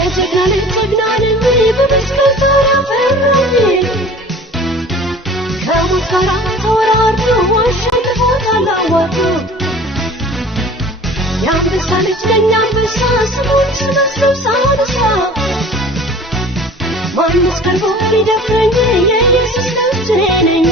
የጀግናን በመስከረም ያፈራኝ ከሙከራ ተወራርዶ አሸንፎታል አዋርዶ የአንበሳ ልጅ ነኝ አንበሳ ስሙን ስመስለው ሳነሳ ማንስ ቀርቦ ሊደፍረኝ የኢየሱስ ልጅ ነኝ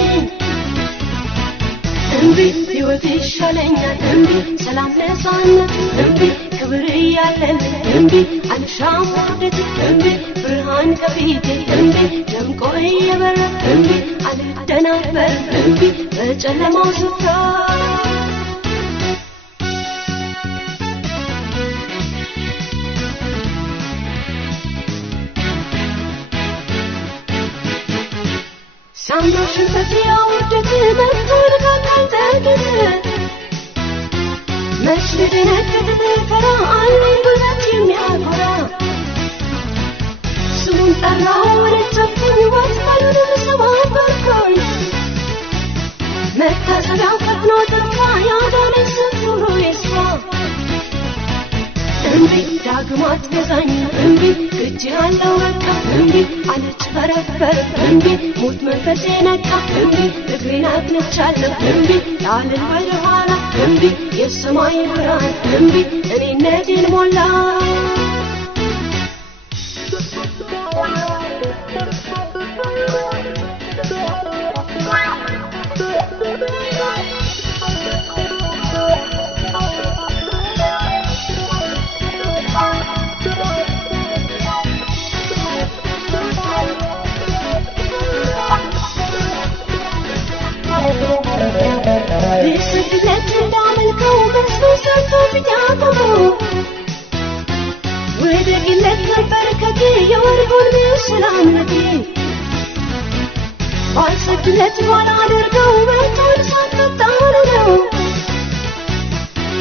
እንቢ ሕይወት ይሻለኛል እንቢ ሰላም ነፃነት እንቢ ክብር ያለን እንቢ አልሻም ወደት እንቢ ብርሃን ከፊቴ እንቢ ደምቆ የበራ እንቢ አልደናበር እንቢ በጨለማው ስፍራ ሳምሮሽን በዚያው ወደት መጥቶን ካንተገት መሽደነከተ ተራ አለኝ ጉልበት የሚያኮራ ስሙን ጠራው ወደጨፍኝ ወጥመዱን ሰባበርኩኝ መታሰቢያው ፈጥኖ ጠፋ ያዳነኝ ስፍሩ ይስፋ እንቢ ዳግም አትገዛኝ እንቢ እጅ ያለው በቃ እንቢ አልጭበረበር እንቢ ሞት መንፈሴ ነካ እንቢ እግሬን አቅንቻለሁ እንቢ ጣልን ወደ ኋላ እንቢ የሰማይ ብርሃን እንቢ እኔነቴን ሞላ بسكلت داملكو بسوسكو بتاعكو ودقلت البركتي يورقون بسلامتي بسكلت وانا درقو بنتون ساكتانو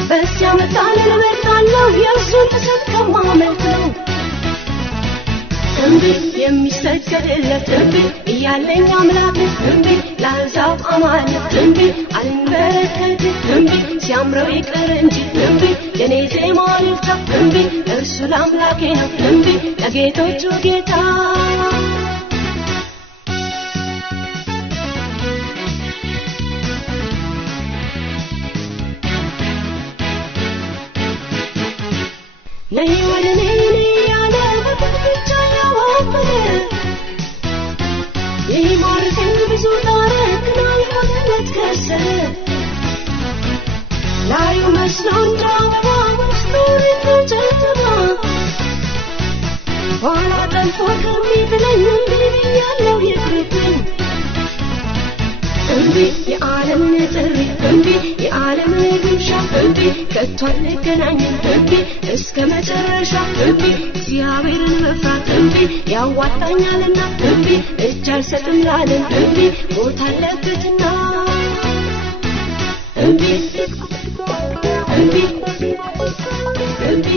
بس يا متعلل ويتعلو يسون تسكو ماملكو እንቢ የሚሰገድለት እንቢ እያለኝ አምላክ እንቢ ላዛብ አማልክት እንቢ አልንበረከክ እንቢ ሲያምረው ይቅር እንጂ እንቢ የኔ ዜማ ልልታ እንቢ እርሱ ለአምላኬ ነው እንቢ ለጌቶቹ ጌታ ነይ ወደ ነይ يمارسن بزودارك نالحوت نتكسر لا يمسلون جاوبا مستوري تجتما وانا تنفوك ميبلن بيبي يالو يكرتن እንቢ የዓለም ንጥሪ እንቢ የዓለም ንግምሻ እንቢ ከቶ አንገናኝ እንቢ እስከ መጨረሻ እንቢ እግዚአብሔርን መፍራት እንቢ ያዋጣኛልና እንቢ እጅ አልሰጥም ላለን እንቢ ሞት አለበትና እንቢ እንቢ እንቢ